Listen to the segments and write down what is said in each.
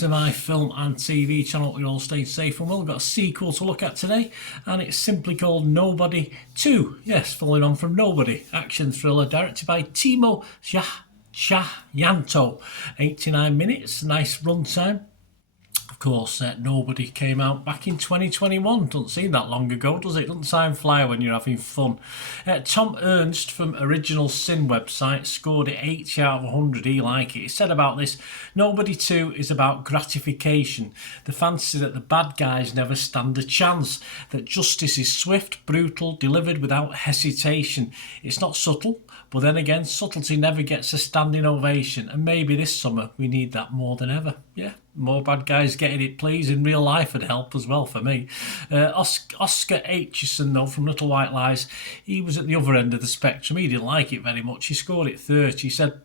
To my film and TV channel. You're all staying safe and well. We've got a sequel to look at today, and it's simply called Nobody 2. Yes, following on from Nobody, action thriller directed by Timo Tshahyanto. 89 minutes, nice runtime. Of course, Nobody came out back in 2021. Doesn't seem that long ago, does it? Doesn't time fly when you're having fun. Tom Ernst from Original Sin website scored it 80 out of 100. He liked it. He said about this, Nobody 2 is about gratification. The fantasy that the bad guys never stand a chance. That justice is swift, brutal, delivered without hesitation. It's not subtle, but then again, subtlety never gets a standing ovation. And maybe this summer we need that more than ever. Yeah. More bad guys getting it, please, in real life would help as well for me. Oscar Aitchison, though, from Little White Lies, he was at the other end of the spectrum. He didn't like it very much. He scored it 30. He said,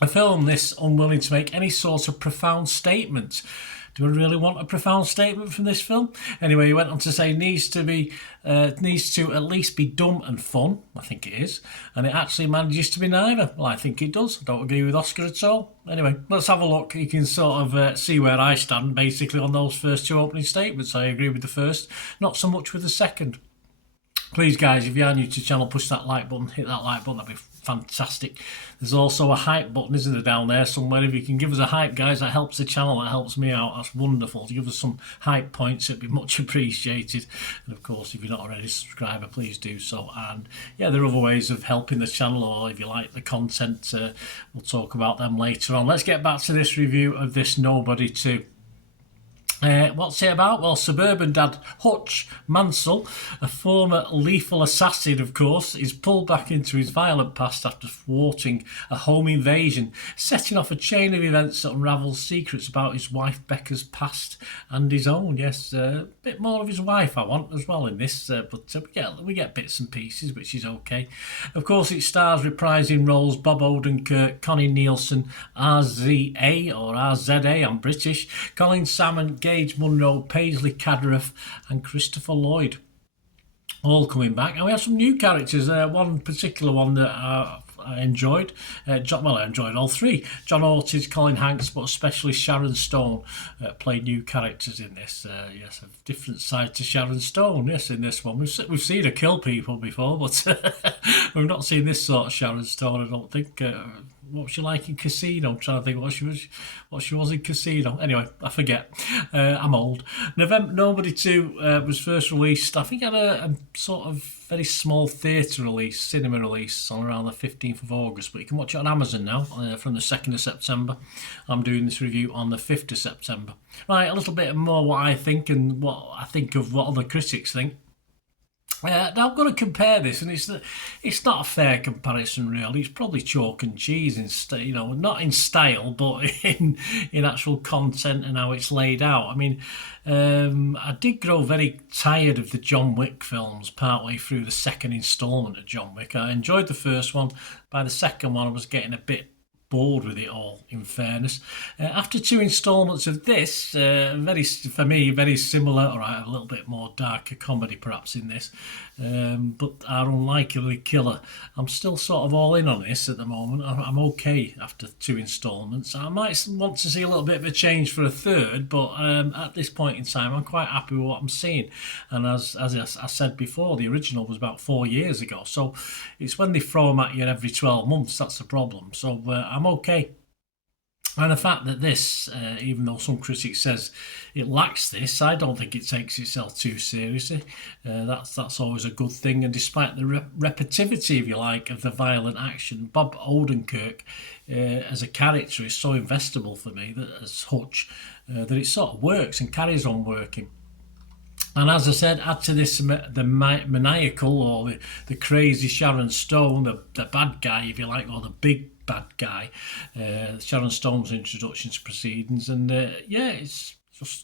a film this unwilling to make any sort of profound statement. Do I really want a profound statement from this film? Anyway, he went on to say needs to at least be dumb and fun. I think it is. And it actually manages to be neither. Well, I think it does. I don't agree with Oscar at all. Anyway, let's have a look. You can sort of see where I stand, basically, on those first two opening statements. I agree with the first, not so much with the second. Please, guys, if you are new to the channel, push that like button, hit that like button, that'd be fantastic. There's also a hype button, isn't there, down there somewhere? If you can give us a hype, guys, that helps the channel, that helps me out. That's wonderful. To give us some hype points, it'd be much appreciated. And of course, if you're not already a subscriber, please do so. And yeah, there are other ways of helping the channel, or if you like the content, we'll talk about them later on. Let's get back to this review of this Nobody 2. What's it about? Well, suburban dad Hutch Mansell, a former lethal assassin, of course, is pulled back into his violent past after thwarting a home invasion, setting off a chain of events that unravels secrets about his wife Becca's past and his own. Yes, a bit more of his wife I want as well in this, but we get bits and pieces, which is okay. Of course, it stars reprising roles Bob Odenkirk, Connie Nielsen, RZA or RZA, I'm British, Colin Salmon, Gage Munro, Paisley Kadyrov and Christopher Lloyd, all coming back. And we have some new characters. One particular one that I enjoyed. I enjoyed all three. John Ortiz, Colin Hanks, but especially Sharon Stone played new characters in this. Yes, a different side to Sharon Stone. Yes, in this one we've seen her kill people before, but we've not seen this sort of Sharon Stone. I don't think. What was she like in Casino? I'm trying to think what she was in Casino. Anyway, I forget. I'm old. Nobody 2 was first released. I think it had a sort of very small theatre release, cinema release on around the 15th of August. But you can watch it on Amazon now from the 2nd of September. I'm doing this review on the 5th of September. Right, a little bit more what I think and what I think of what other critics think. Now I'm going to compare this, and it's not a fair comparison really. It's probably chalk and cheese in not in style, but in actual content and how it's laid out. I mean, I did grow very tired of the John Wick films partway through the second instalment of John Wick. I enjoyed the first one. By the second one, I was getting a bit bored with it all, in fairness. After two instalments of this, for me, very similar, all right, a little bit more darker comedy perhaps in this, but are unlikely killer. I'm still sort of all in on this at the moment. I'm okay after two instalments. I might want to see a little bit of a change for a third, but at this point in time, I'm quite happy with what I'm seeing. And as I said before, the original was about 4 years ago, so it's when they throw them at you every 12 months, that's the problem. So I'm okay. And the fact that this, even though some critics says it lacks this, I don't think it takes itself too seriously. That's always a good thing. And despite the repetitivity, if you like, of the violent action, Bob Odenkirk as a character is so investable for me, that as Hutch, that it sort of works and carries on working. And as I said, add to this the maniacal or the crazy Sharon Stone, the bad guy, if you like, or the big bad guy, Sharon Stone's introduction to proceedings, and yeah, it's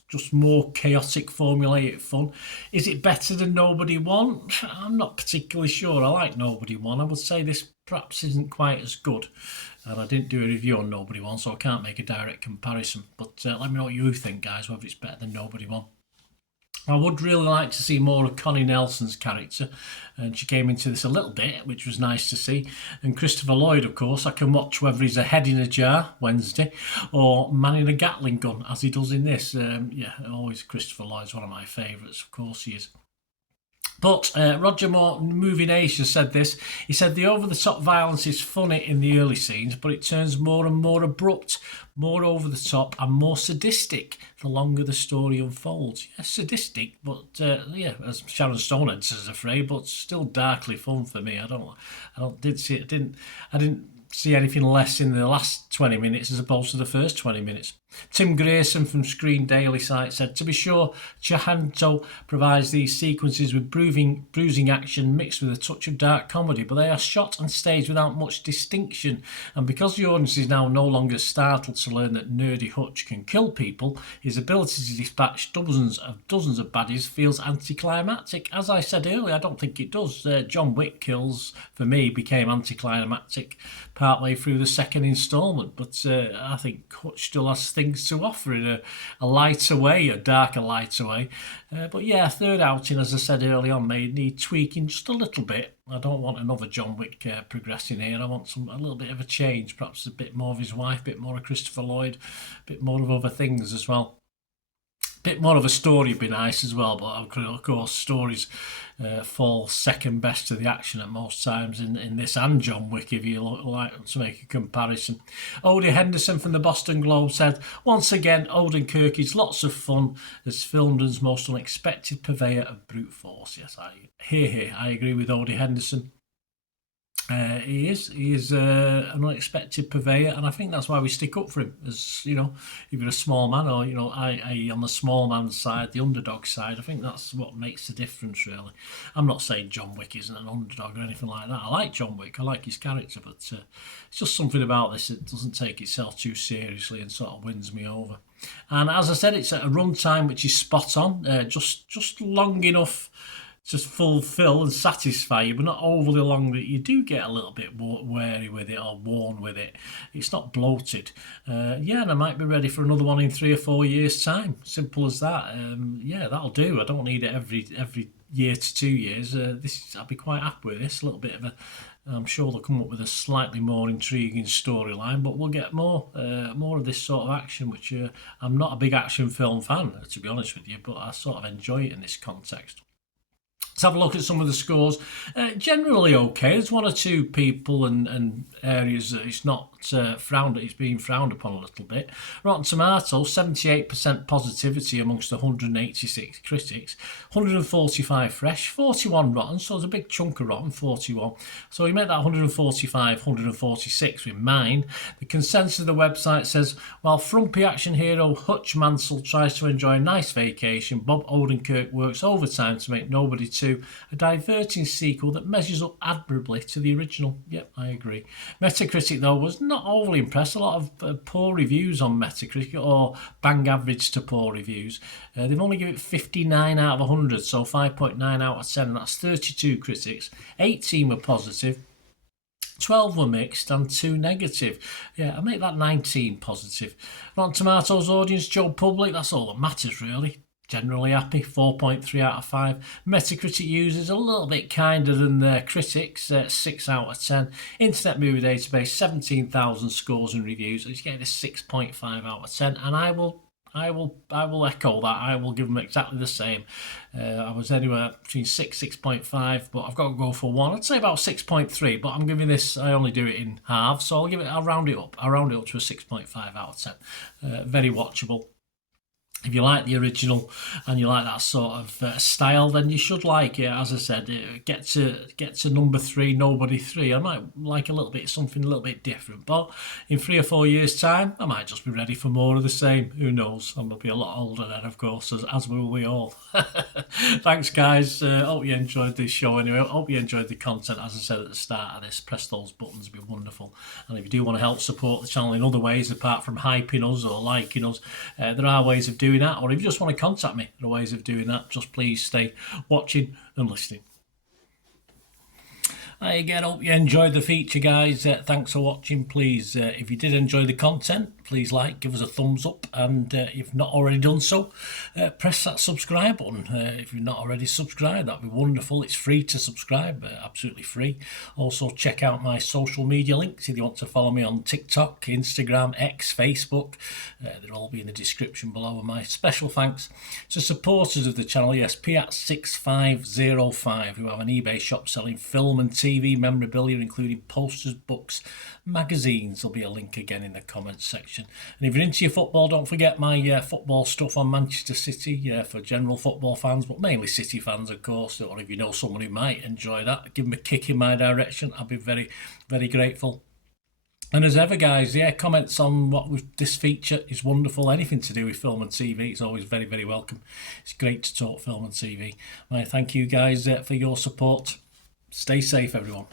just more chaotic, formulaic fun. Is it better than Nobody Won? I'm not particularly sure. I like Nobody Won. I would say this perhaps isn't quite as good. And I didn't do a review on Nobody Won, so I can't make a direct comparison. But let me know what you think, guys, whether it's better than Nobody Won. I would really like to see more of Connie Nelson's character, and she came into this a little bit, which was nice to see. And Christopher Lloyd, of course, I can watch whether he's a head in a jar Wednesday or manning a Gatling gun as he does in this. Yeah, always Christopher Lloyd's one of my favourites, of course he is. But Roger Moore, Movie Nation, said this. He said, the over-the-top violence is funny in the early scenes, but it turns more and more abrupt, more over-the-top and more sadistic the longer the story unfolds. Yeah, sadistic, but yeah, as Sharon Stone is afraid, but still darkly fun for me. I didn't see anything less in the last 20 minutes as opposed to the first 20 minutes. Tim Grayson from Screen Daily site said, to be sure, Chihanto provides these sequences with bruising action mixed with a touch of dark comedy, but they are shot and staged without much distinction. And because the audience is now no longer startled to learn that nerdy Hutch can kill people, his ability to dispatch dozens of baddies feels anticlimactic. As I said earlier, I don't think it does. John Wick kills, for me, became anticlimactic partway through the second instalment, but I think Hutch still has things to offer in a lighter way, a darker, lighter way. But yeah, third outing, as I said early on, may need tweaking just a little bit. I don't want another John Wick progressing here. I want a little bit of a change, perhaps a bit more of his wife, a bit more of Christopher Lloyd, a bit more of other things as well. Bit more of a story would be nice as well, but of course stories fall second best to the action at most times in this and John Wick, if you like to make a comparison. Odie Henderson from the Boston Globe said, once again, Odenkirk is lots of fun as Filmden's most unexpected purveyor of brute force. Yes, I agree with Odie Henderson. He is an unexpected purveyor, and I think that's why we stick up for him. As you know, if you're a small man, or I on the small man's side, the underdog side, I think that's what makes the difference. Really, I'm not saying John Wick isn't an underdog or anything like that. I like John Wick, I like his character, but it's just something about this. It doesn't take itself too seriously and sort of wins me over. And as I said, it's at a runtime which is spot on, just long enough to fulfill and satisfy you, but not overly long that you do get a little bit wary with it or worn with it. It's not bloated. Yeah, and I might be ready for another one in 3 or 4 years' time. Simple as that. Yeah, that'll do. I don't need it every year to 2 years. I'll be quite happy with this. A little bit of I'm sure they'll come up with a slightly more intriguing storyline, but we'll get more of this sort of action, which I'm not a big action film fan, to be honest with you, but I sort of enjoy it in this context. Let's have a look at some of the scores. Generally okay. There's one or two people and areas that it's not it's being frowned upon a little bit. Rotten Tomatoes, 78% positivity amongst the 186 critics, 145 fresh, 41 rotten, so there's a big chunk of rotten, 41. So we make that 145, 146 with mine. The consensus of the website says, while frumpy action hero Hutch Mansell tries to enjoy a nice vacation, Bob Odenkirk works overtime to make Nobody 2 a diverting sequel that measures up admirably to the original. Yep, I agree. Metacritic, though, was not overly impressed. A lot of poor reviews on Metacritic, or bang average to poor reviews. They've only given it 59 out of 100, so 5.9 out of 10. That's 32 critics. 18 were positive. 12 were mixed and 2 negative. Yeah, I make that 19 positive. Rotten Tomatoes audience, Joe Public, that's all that matters really. Generally happy, 4.3 out of 5. Metacritic users a little bit kinder than their critics, 6 out of 10. Internet Movie Database, 17,000 scores and reviews. It's getting a 6.5 out of 10, and I will echo that. I will give them exactly the same. I was anywhere between 6.5, but I've got to go for 1. I'd say about 6.3, but I'm giving this, I only do it in halves, so I'll round it up. I'll round it up to a 6.5 out of 10. Very watchable. If you like the original and you like that sort of style, then you should like it. As I said, get to number 3, Nobody 3. I might like something a little bit different, but in 3 or 4 years' time, I might just be ready for more of the same. Who knows? I'm gonna be a lot older then, of course, as will we all. Thanks, guys. Hope you enjoyed this show. Anyway, hope you enjoyed the content. As I said at the start of this, press those buttons; it'd be wonderful. And if you do want to help support the channel in other ways apart from hyping us or liking us, there are ways of doing doing that, or if you just want to contact me, there are ways of doing that. Just please stay watching and listening. Again, hope you enjoyed the feature, guys. Thanks for watching. Please, if you did enjoy the content, please give us a thumbs up, and if you've not already done so, press that subscribe button. If you're not already subscribed, that'd be wonderful. It's free to subscribe, absolutely free. Also, check out my social media links if you want to follow me on TikTok, Instagram, X, Facebook. They'll all be in the description below. And my special thanks to supporters of the channel, yes, Piat6505, who have an eBay shop selling film and TV memorabilia, including posters, books, magazines. There'll be a link again in the comments section. And if you're into your football, don't forget my football stuff on Manchester City, for general football fans, but mainly City fans, of course. Or if you know someone who might enjoy that, give them a kick in my direction. I'll be very, very grateful. And as ever, guys, comments on this feature is wonderful. Anything to do with film and TV is always very, very welcome. It's great to talk film and TV. I thank you guys for your support. Stay safe, everyone.